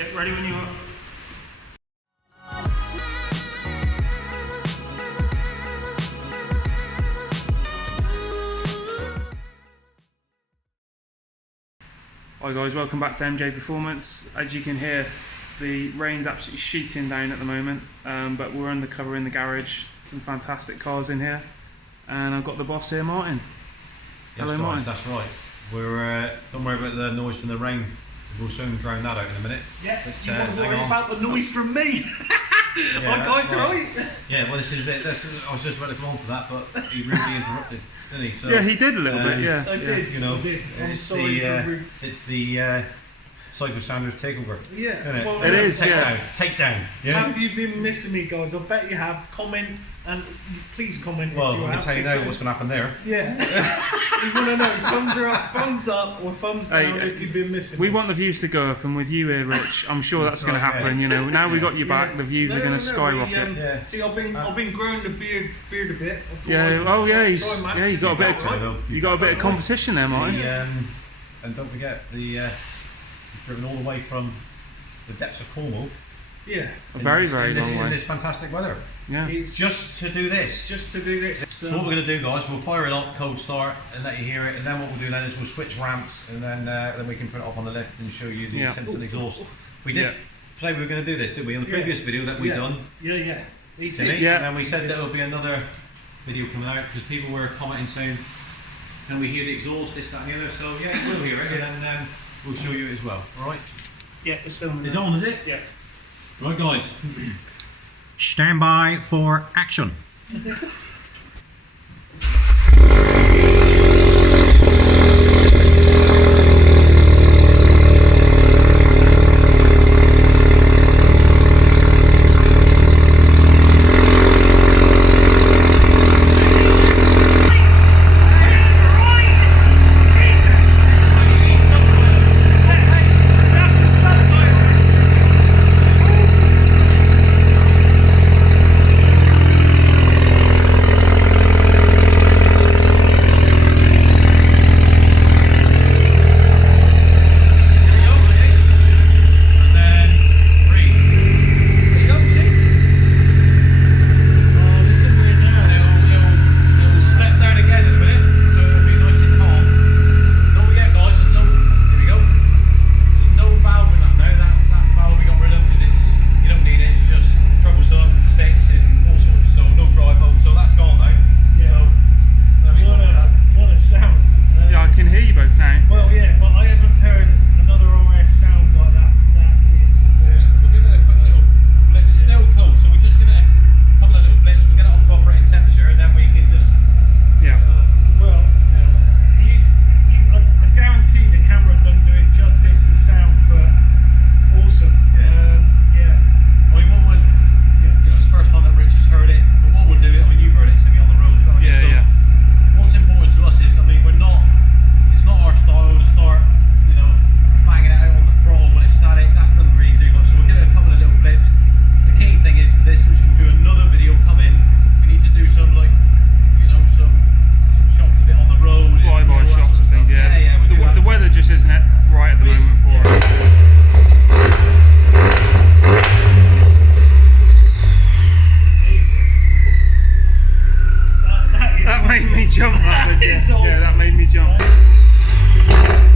Yeah, ready when you are. Hi guys, welcome back to MJ Performance. As you can hear, the rain's absolutely sheeting down at the moment, but we're undercover in the garage. Some fantastic cars in here, and I've got the boss here, Martin. Yes, hello, guys, Martin. that's right. We're don't worry about the noise from the rain. We'll soon drown that out in a minute. Yeah, but, you won't worry about the noise from me. Yeah, guys, right? Yeah, well, this is it. I was just about to come on for that, but he rudely interrupted, didn't he? So, Yeah, he did a little bit. Yeah, I did. You know, I did. I'm it's sorry for it's the Psycho Sanders takeover. Yeah, isn't it? It is. Take down. Yeah. Have you been missing me, guys? I bet you have. Comment and please comment. Well, if you I can have, tell you now what's going to happen there. Yeah. You want to know? Thumbs up, or thumbs down if you've been missing. We me. want the views to go up, and with you here, Rich, I'm sure that's going to happen. Yeah. You know, now we got you back, the views are going to skyrocket. Yeah. See, I've been growing the beard a bit. Yeah. Oh yeah. You got a bit of competition there, Martin. And don't forget you've driven all the way from the depths of Cornwall. Yeah. A very long way. In this fantastic weather. Yeah. Just to do this. So what we're going to do, guys, we'll fire it up, cold start, and let you hear it. And then what we'll do then is we'll switch ramps, and then we can put it up on the lift and show you the Simpson exhaust. We did say we were going to do this, didn't we? In the previous video that we done. Yeah. Yeah. And then we said that there will be another video coming out because people were commenting saying, "Can we hear the exhaust? This, that, and the other." So yeah, you will hear it, and then we'll show you it as well. All right. Yeah, it's filming. It's on, is it? Yeah. Right, guys. Stand by for action. That made me jump. It's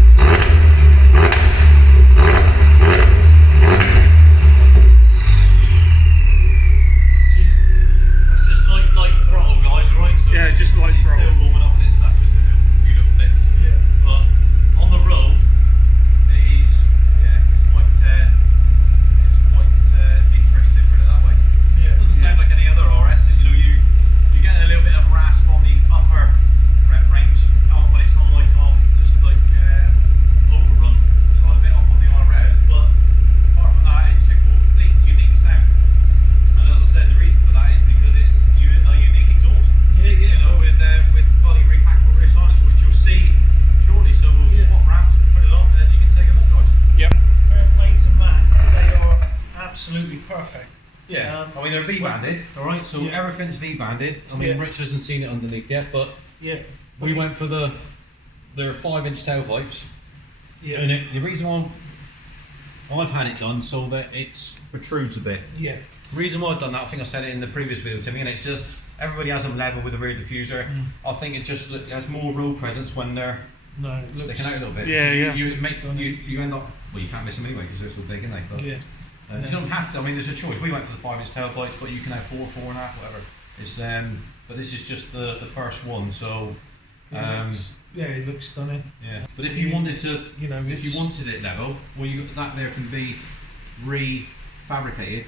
just like throttle, guys, right? So yeah, just like throttle. Still warming up, and that's just a few little bits. Yeah. But on the road, it's quite interesting, put it that way. Yeah. It doesn't sound like any other RS. You know, you get a little bit of rasp on the upper rev range when it's on just like overrun, so a bit up on the higher revs. But apart from that, it's a complete unique sound. And as I said, the reason for that is because it's a unique exhaust. You know, with fully repackable rear silencers, which you'll see shortly. So we'll swap ramps, put it on, and then you can take a look, guys. Yep. Fair play to Matt. They are absolutely perfect. Yeah, I mean they're V-banded, alright, so everything's V-banded. I mean Rich hasn't seen it underneath yet, but we went for their 5-inch tailpipes. Yeah. And the reason why I've had it done so that it protrudes a bit. Yeah. The reason why I've done that, I think I said it in the previous video, Timmy, and it's just everybody has them level with a rear diffuser. I think it just has more road presence when they're sticking out a little bit. Yeah, you end up, well, you can't miss them anyway because they're so big, aren't they? But, Yeah. you don't have to. I mean, there's a choice. We went for the 5-inch taillights, but you can have 4, 4.5, whatever. It's but this is just the first one, so. It looks stunning. Yeah. But if you wanted to, if you it's- wanted it level, well, that there can be refabricated.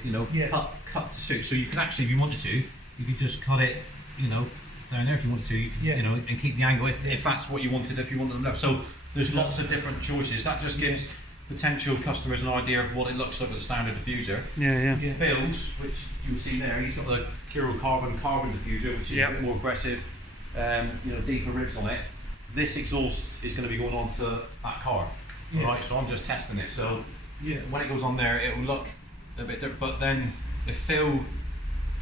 Cut to suit. So you can actually, if you wanted to, you could just cut it. Down there if you wanted to. You could, and keep the angle if that's what you wanted. If you wanted them level. So there's lots of different choices. That just gives potential customers an idea of what it looks like with a standard diffuser. Yeah. Phil's, which you'll see there, he's got the Kiro carbon diffuser, which is a bit more aggressive. Deeper ribs on it. This exhaust is going to be going on to that car, right? So I'm just testing it. So when it goes on there, it will look a bit different. But then if Phil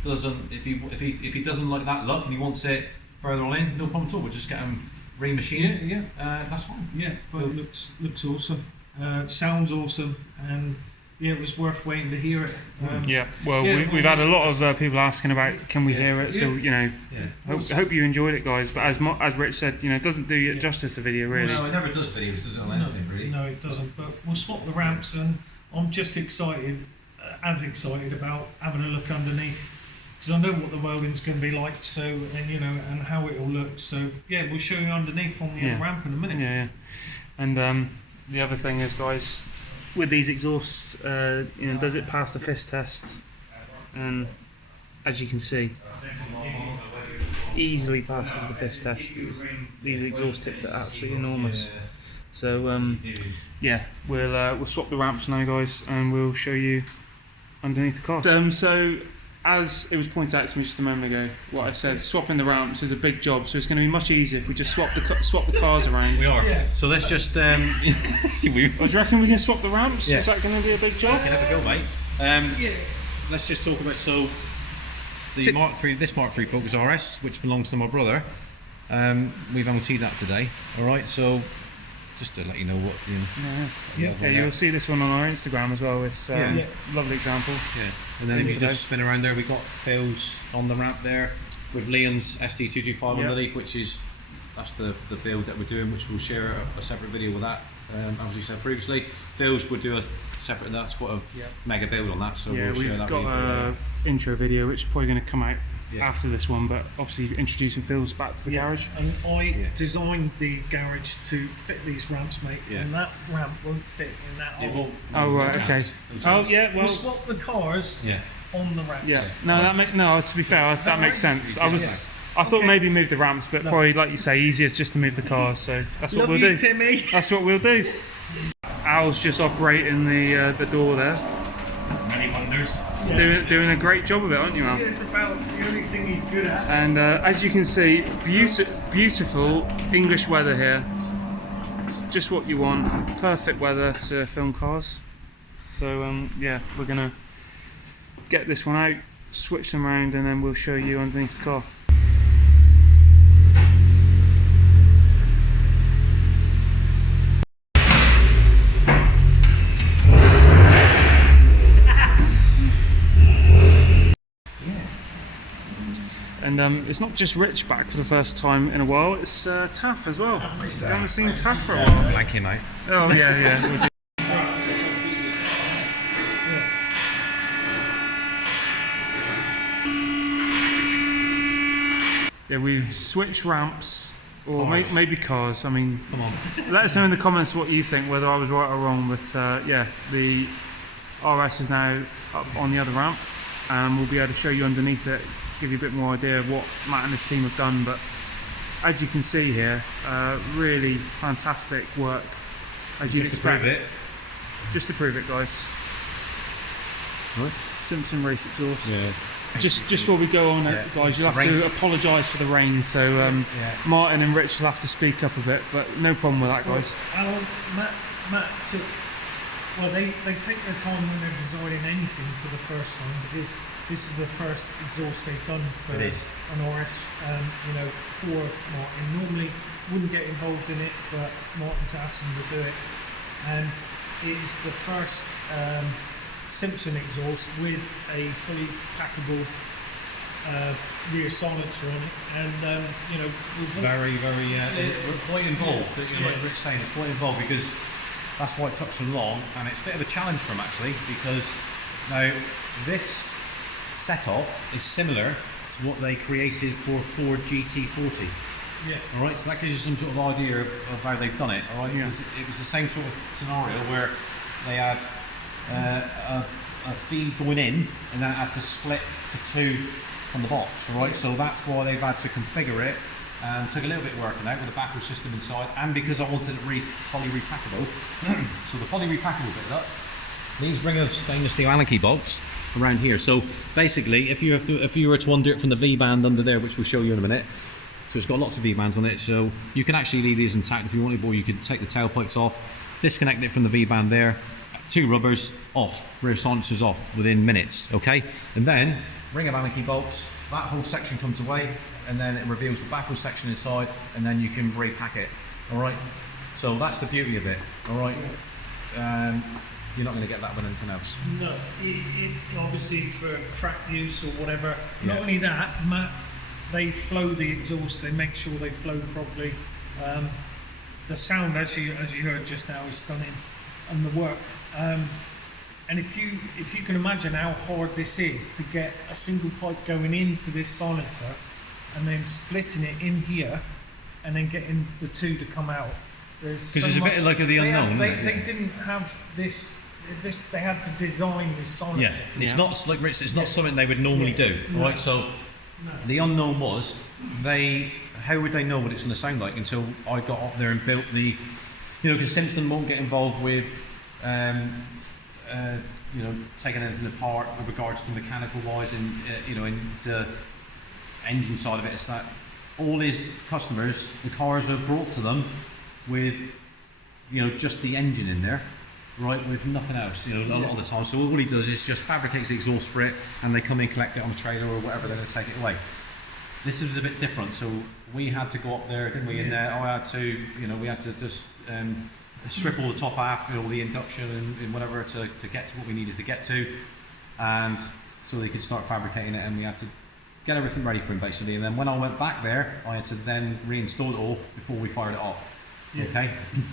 doesn't, if he doesn't like that look and he wants it further on in, no problem at all. We'll just get him remachine it. That's fine. Yeah, but it looks awesome. Sounds awesome, and it was worth waiting to hear it. We've had a lot of people asking about can we hear it. So hope you enjoyed it, guys. But as Rich said, it doesn't do it justice the video really. No, it never does videos, does it, on anything really? No, it doesn't. But we'll swap the ramps, and I'm just excited, about having a look underneath, because I know what the welding's going to be like. So and how it will look. So we'll show you underneath on the other ramp in a minute. Yeah. And the other thing is, guys, with these exhausts, does it pass the fist test? And as you can see, easily passes the fist test. These exhaust tips are absolutely enormous. So we'll swap the ramps now, guys, and we'll show you underneath the car. So as it was pointed out to me just a moment ago, what I said, swapping the ramps is a big job, so it's going to be much easier if we just swap the cars around. We are. So let's just. Do you reckon we can swap the ramps? Yeah. Is that going to be a big job? You can have a go, mate. Let's just talk about the Mark III. This Mark III Focus RS, which belongs to my brother. We've MOT'd that today. All right, so. Just to let you know what you'll see this one on our Instagram as well. It's lovely example. And then if you just spin around there, we've got Phil's on the ramp there with Liam's ST225 underneath, that's the build that we're doing, which we'll share a separate video with that. As we said previously, Phil's would do a separate. That's quite a mega build on that. So we'll share that. We've got an intro video which is probably going to come out after this one, but obviously introducing Phil's back to the garage. And I designed the garage to fit these ramps, mate, and that ramp won't fit in that hole. Oh right, okay. We'll swap the cars on the ramps. To be fair, that makes sense. I thought maybe move the ramps, but probably, like you say, easier just to move the cars. So that's what we'll do. Timmy. That's what we'll do. Al's just operating the door there. Many wonders. Doing a great job of it, aren't you, Al? It's about the only thing he's good at. And as you can see, beautiful English weather here. Just what you want. Perfect weather to film cars. So we're gonna get this one out, switch them around, and then we'll show you underneath the car. And it's not just Rich back for the first time in a while, it's Taff as well. We haven't seen Taff for a while. Blanking, mate. Oh yeah. We've switched ramps, or maybe cars. I mean, come on. Let us know in the comments what you think, whether I was right or wrong. But the RS is now up on the other ramp, and we'll be able to show you underneath it, give you a bit more idea of what Matt and his team have done. But as you can see here, really fantastic work, as you'd expect. Just to prove it, guys. What? Simpson race exhaust. Yeah. Just before we go on, guys, you'll have to apologise for the rain. So Martin and Rich will have to speak up a bit, but no problem with that, guys. Matt took. Well, they take their time when they're designing anything for the first time, because this is the first exhaust they've done for an RS. For Martin. Normally wouldn't get involved in it, but Martin's asked them to do it, and is the first Simpson exhaust with a fully packable rear silencer on it, and you know, Very, quite involved. Like Rick's saying, it's quite involved because that's why it took so long, and it's a bit of a challenge for him actually, because now this setup is similar to what they created for Ford GT40. yeah, All right, so that gives you some sort of idea of how they've done it. All right, Yeah. it was the same sort of scenario where they had a feed going in, and then it had to split to two from the box. All right, so that's why they've had to configure it, and took a little bit of working out with the baffle system inside, and because I wanted it fully repackable. So the fully repackable bit up. These ring of stainless steel Allen key bolts around here. So basically, if you were to undo it from the V band under there, which we'll show you in a minute. So it's got lots of V bands on it, so you can actually leave these intact if you wanted, or you could take the tailpipes off, disconnect it from the V band there, two rubbers off, rear silencers off within minutes, okay? And then ring of Allen key bolts, that whole section comes away, and then it reveals the baffle section inside, and then you can repack it. All right. So that's the beauty of it. All right. You're not going to get that with anything else. no, it obviously for track use or whatever. Not Yeah. only that, they flow the exhaust. They make sure they flow properly. The sound, as you heard just now, is stunning, and the work. And if you can imagine how hard this is to get a single pipe going into this silencer, and then splitting it in here, and then getting the two to come out. Because it's a bit like the unknown, They isn't it? didn't have this. They had to design this silencer. Yeah. It's Yeah. not like Rich. It's not something they would normally do. No. Right. So No. the unknown was how would they know what it's going to sound like until I got up there and built the, because Simpson won't get involved with, taking anything apart with regards to mechanical wise and into engine side of it. It's that all his customers, the cars are brought to them with, just the engine in there, right, with nothing else, a lot of the time. So all he does is just fabricates the exhaust for it, and they come in, collect it on a trailer or whatever, they're going to take it away. This was a bit different, so we had to go up there, didn't we? In there, I had to, we had to just strip all the top half, all the induction and whatever to get to what we needed to get to, and so they could start fabricating it, and we had to get everything ready for him basically. And then when I went back there, I had to then reinstall it all before we fired it up. Yeah. Okay,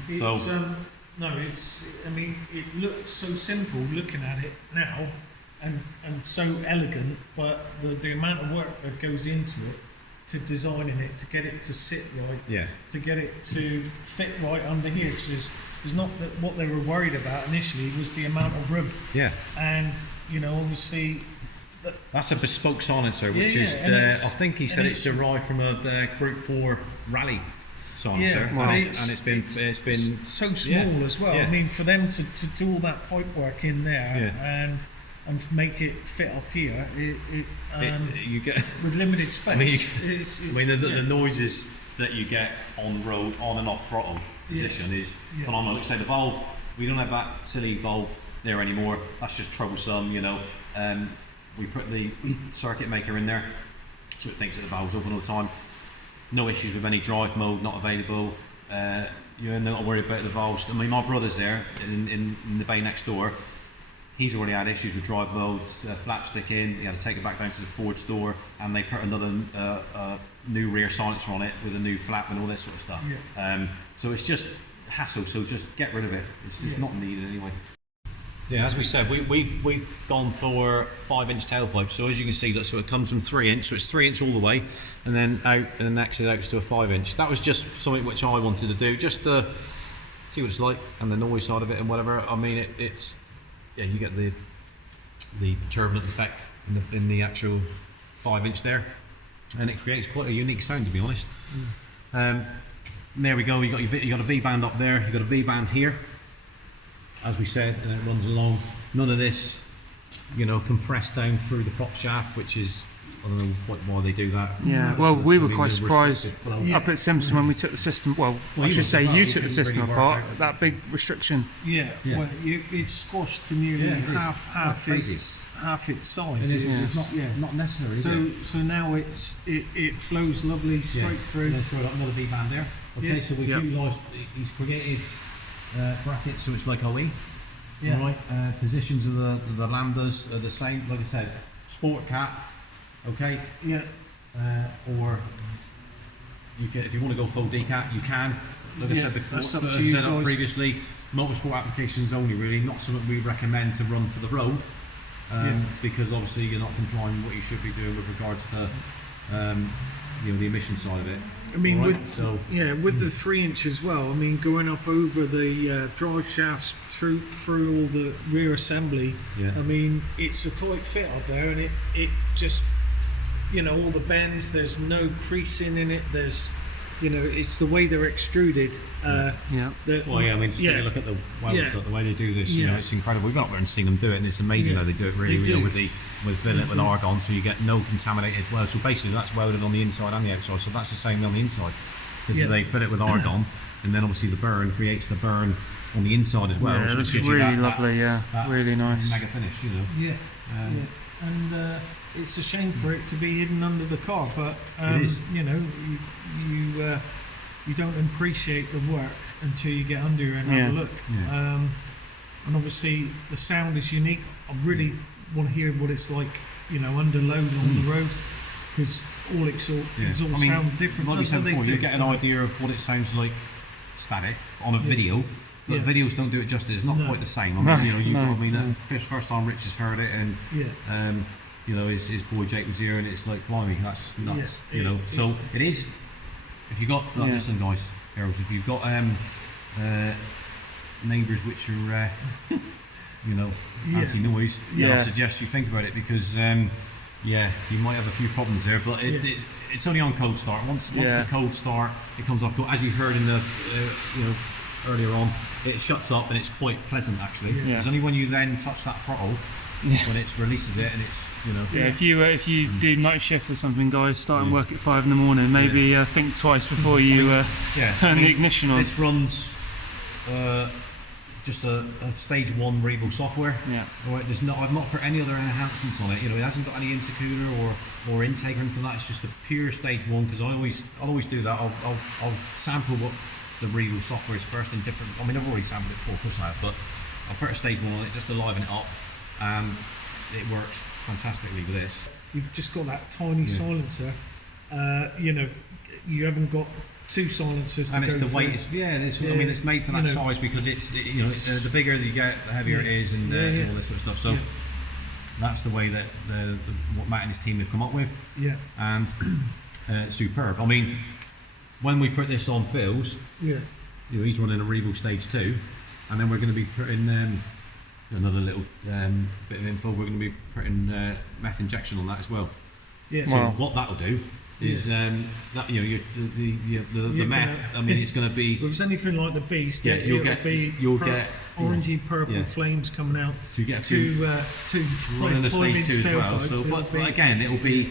It's, I mean, it looks so simple looking at it now, and so elegant, but the amount of work that goes into it, to designing it, to get it to sit right, yeah, to get it to fit right under here, because it's not that what they were worried about initially was the amount of room, yeah. and obviously. That's a bespoke silencer, which Yeah, is, and I it's- think he said and it's derived from a Group 4 rally silencer, Yeah, and it's it's been so small yeah, as well. yeah. I mean, for them to do all that pipe work in there Yeah. and make it fit up here, you get. with limited space. I mean, it's, the noises that you get on the road, on and off throttle position is phenomenal. Like I say, the valve, we don't have that silly valve there anymore. That's just troublesome, we put the circuit maker in there, so it thinks that the valve's open all the time. No issues with any drive mode not available. You're not worried about the valves. I mean, my brother's there in the bay next door. He's already had issues with drive mode, flap stick in. He had to take it back down to the Ford store, and they put another new rear silencer on it with a new flap and all this sort of stuff. Yeah. So it's just hassle. So just get rid of it. It's not needed anyway. Yeah, as we said, we've gone for 5-inch tailpipe. So as you can see, look, so it comes from 3-inch, so it's 3-inch all the way, and then out, and then next it out to a 5-inch. That was just something which I wanted to do, just to see what it's like and the noise side of it and whatever. I mean, it's you get the turbulent effect in the actual 5-inch there, and it creates quite a unique sound, to be honest. There we go. You got a V band up there. You got a V band here, as we said, and it runs along. None of this, compressed down through the prop shaft, which is, I don't know why they do that. Yeah, well, we were Maybe quite the surprised restricted flow. up at Simpson when we took the system. Well, I should say you took the system apart. That big restriction. Yeah. Well, it's squashed to nearly Yeah, it is. half Crazy. its size. It's not necessary, is it? So now it flows lovely straight through. And then throw up another V band there. Okay, Yeah. so we've utilised, he's created brackets, so it's like OE. Yeah. Right. Positions of the lambdas are the same. Like I said, sport cap. Okay. Yeah. Or you can, if you want to go full decap, you can. Like I said before, that's up as to I you said guys. previously, motorsport applications only really, not something we recommend to run for the road, because obviously you're not complying with what you should be doing with regards to the emission side of it. I mean, Right, with the 3 inch as well. I mean, going up over the drive shafts through all the rear assembly. Yeah. I mean, it's a tight fit up there, and it just, all the bends. There's no creasing in it. There's, it's the way they're extruded. Well, yeah, I mean, just look at the the way they do this. It's incredible. We've been up there and seen them do it, and it's amazing how they do it. Really, with fillet with argon, so you get no contaminated weld. So basically, that's welded on the inside and the outside. So that's the same on the inside, because they fill it with argon, and then obviously the burn creates the burn on the inside as well. Yeah, so it looks gives you really that lovely. That really nice. Mega finish, Yeah. And it's a shame for it to be hidden under the car, but it is. You don't appreciate the work until you get under and have a look. Yeah. And obviously the sound is unique. I really want to hear what it's like, under load on the road, because it's all sound different. Like you said before, you get an idea of what it sounds like static on a video. But videos don't do it justice. It's not quite the same. First time Rich has heard it, and his boy Jake was here, and it's like, blimey, that's nuts. So it is. If you've got, listen, guys, girls, if you've got neighbours which are, anti-noise, I suggest you think about it, because you might have a few problems there. But it's only on cold start. Once the cold start, it comes off. As you heard in the earlier on, it shuts up and it's quite pleasant actually. It's only when you then touch that throttle when it releases it, and it's if you do night shift or something, guys, start and work at 5 in the morning. Maybe think twice before you turn the ignition on. This runs just a stage 1 Revo software. Right, I've not put any other enhancements on it. It hasn't got any intercooler or intake or anything like that. It's just a pure stage 1, because I'll always do that. I'll sample what the Revo software is first in different. I mean, I've already sampled it before, of course I have, but I'll put a stage 1 on it just to liven it up, and it works fantastically with this. You've just got that tiny silencer. You haven't got 2 silencers. And it's the weight. I mean, it's made for that size, because it's the bigger you get, the heavier it is, and all this sort of stuff. So that's the way that what Matt and his team have come up with. And superb. I mean, when we put this on Phil's, he's running a Revo Stage 2, and then we're going to be putting another little bit of info. We're going to be putting meth injection on that as well. So what that'll do is the meth. I mean, it's going to be. If it's anything like the Beast, you'll get orangey purple flames coming out. So you get two running a Stage 2 as well. So, but again, it'll be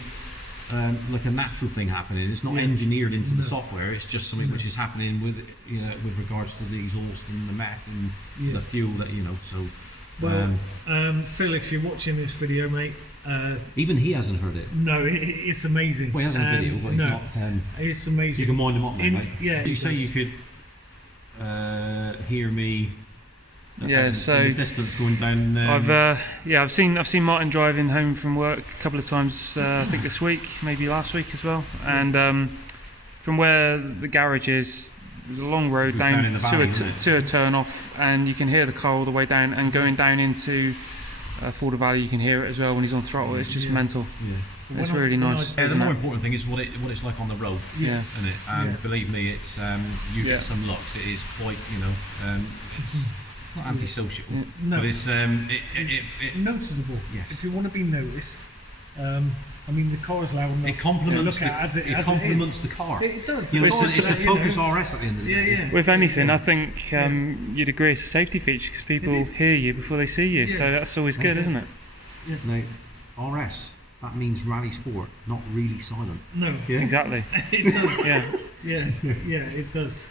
like a natural thing happening. It's not engineered into the software. It's just something which is happening with with regards to the exhaust and the meth and the fuel that So. Phil, if you're watching this video, mate, even he hasn't heard it. No, it's amazing. Well, he hasn't a video, but it's not. It's amazing. You can wind him up, mate. Yeah. You say you could hear me. So in the distance going down. I've seen Martin driving home from work a couple of times. I think this week, maybe last week as well. And from where the garage is, there's a long road down in the valley, to a turn off, and you can hear the car all the way down. And going down into Forder Valley, you can hear it as well when he's on throttle. It's just mental. It's really nice. The more important thing is what it's like on the road. Isn't it? And believe me, it's you get some looks. It is quite it's not antisocial, but it's noticeable. Yes. If you want to be noticed, I mean, the car's loud enough. It complements to look at it complements the car. It does. It's a Focus RS at the end of the day. With anything, I think you'd agree it's a safety feature, because people hear you before they see you, so that's always good, isn't it? Now, RS, that means rally sport, not really silent. No, exactly. It does. It does.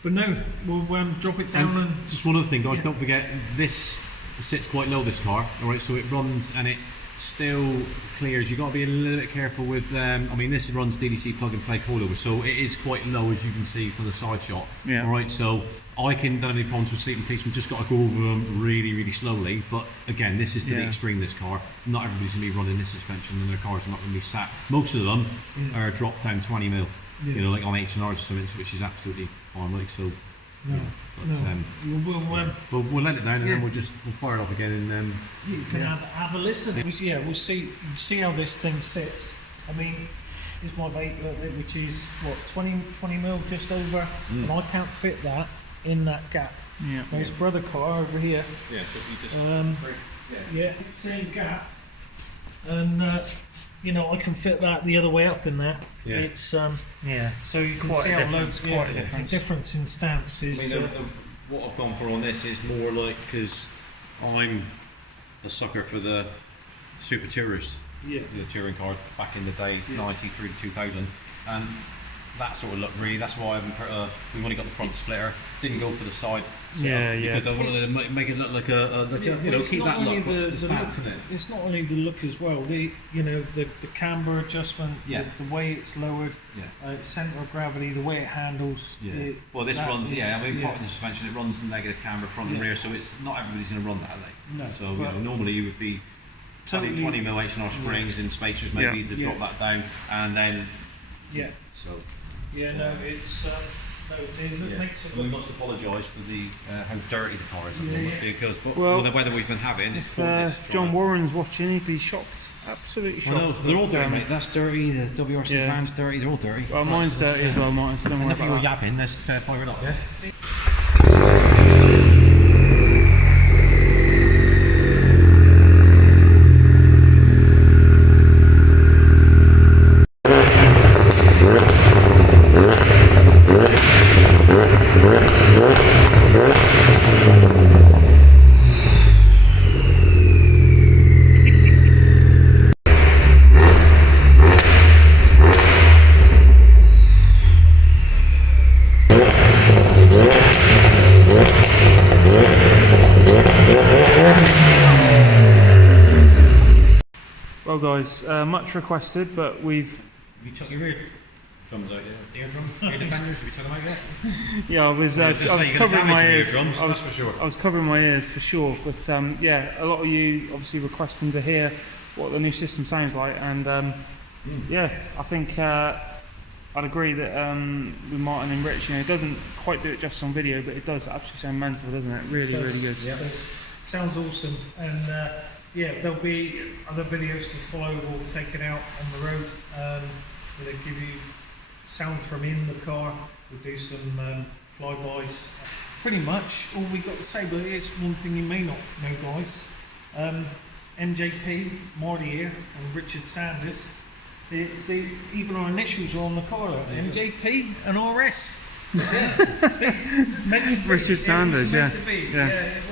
But no, we'll drop it down. And just one other thing, guys, don't forget, this sits quite low, this car, alright, so it runs and it still clears. You've got to be a little bit careful with. I mean, this runs DDC plug and play coilover, so it is quite low, as you can see from the side shot. Yeah. All right, so I don't have any problems with sleeping policemen. Just got to go over them really, really slowly. But again, this is to the extreme. This car, not everybody's going to be running this suspension, and their cars are not going to be sat. Most of them are dropped down 20 mil. You know, like on H&Rs or something, which is absolutely fine. Like so. No, But we'll let it down and then we'll fire it up again and you can have a listen. We'll see how this thing sits. I mean, here's my vape, which is what 20 mil just over, and I can't fit that in that gap. Yeah. There's brother car over here. yeah. So if you just Same gap, and you know, I can fit that the other way up in there. Yeah. It's So you can quite see a how difference. quite a The difference. difference in stance is. I mean, what I've gone for on this is more like because I'm a sucker for the Super Tourers, the touring car back in the day, 93 to 2000, and that sort of look really. That's why I haven't put we've only got the front splitter. Didn't go for the side. Because I wanted to make it look like you know, keep that look. The stance in it. It's not only the look as well. The camber adjustment, the way it's lowered, centre of gravity, the way it handles. Yeah. Well, this runs. I mean, part of the suspension, it runs negative camber front and rear, so it's not everybody's going to run that, are they? No. So you know, normally you would be 20 mil H&R springs in spacers, maybe to drop that down, and then. Yeah. So. Yeah. No, it's. No, it makes it. Well, we must apologise for the how dirty the car is, because Well, the weather we've been having. If John Warren's watching, he'd be shocked, absolutely shocked. Well, no, they're all dirty, mate. That's dirty. The WRC van's dirty. They're all dirty. Well, mine's dirty as well, Martin. So don't worry Enough of your about that. yapping. Let's fire it up. Yeah. Well, guys, much requested, but we've. Have you chucked your ear drums out yet? Eardrums? Ear defenders? Have you chucked them out yet? Yeah, I was covering my ears. That's for sure. I was covering my ears for sure, but a lot of you obviously requesting to hear what the new system sounds like, and I think I'd agree that with Martin and Rich, you know, it doesn't quite do it just on video, but it does absolutely sound mental, doesn't it? Really, really good. Yeah. Sounds awesome, and there'll be other videos to follow. We'll take it out on the road. We'll give you sound from in the car. We'll do some flybys. Pretty much all we got to say, but it's one thing you may not know, guys. MJP, Marty here, and Richard Sanders. Even our initials are on the car. MJP and RS. Richard Sanders, it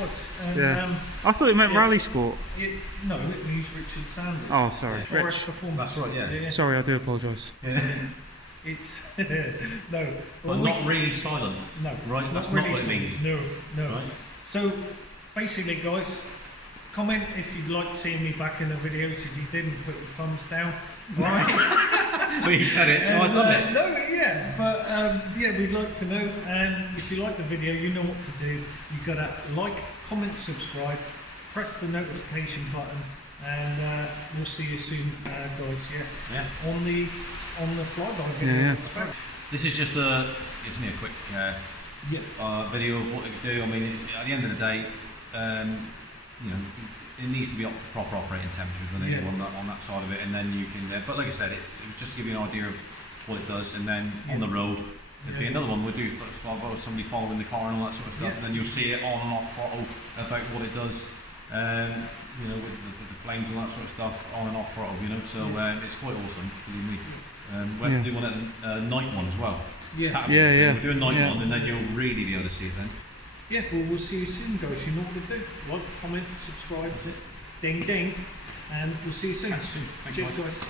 was. And, I thought it meant rally sport. No, it means Richard Sanders. Oh, sorry, RS Performance. That's right, yeah. Sorry, I do apologise. It's no. But not really silent. No, Right, that's really not what it means. No. Right. So basically, guys, comment if you'd like seeing me back in the videos. If you didn't, put your thumbs down. Right. Well, you said it, so I've done it. No, yeah, but we'd like to know. And if you like the video, you know what to do. You've got to like, comment, subscribe, press the notification button, and we'll see you soon, guys. Yeah. On the flyby video. This is just a quick video of what it can do. I mean, at the end of the day, you know, it needs to be up to proper operating temperatures on that side of it, and then you can. But like I said, it was just to give you an idea of what it does, and then on the road, there'll be another one we'll do somebody following the car and all that sort of stuff, and then you'll see it on and off throttle about what it does. You know, with the flames and that sort of stuff on and off throttle. You know, so it's quite awesome. Believe me. We'll have to do one at night one as well. Yeah. We'll do a night one, and then you'll really be able to see it then. Yeah, well, we'll see you soon, guys. You know what to do. Like, comment, subscribe, ding, ding, and we'll see you soon. Thanks, Cheers, guys.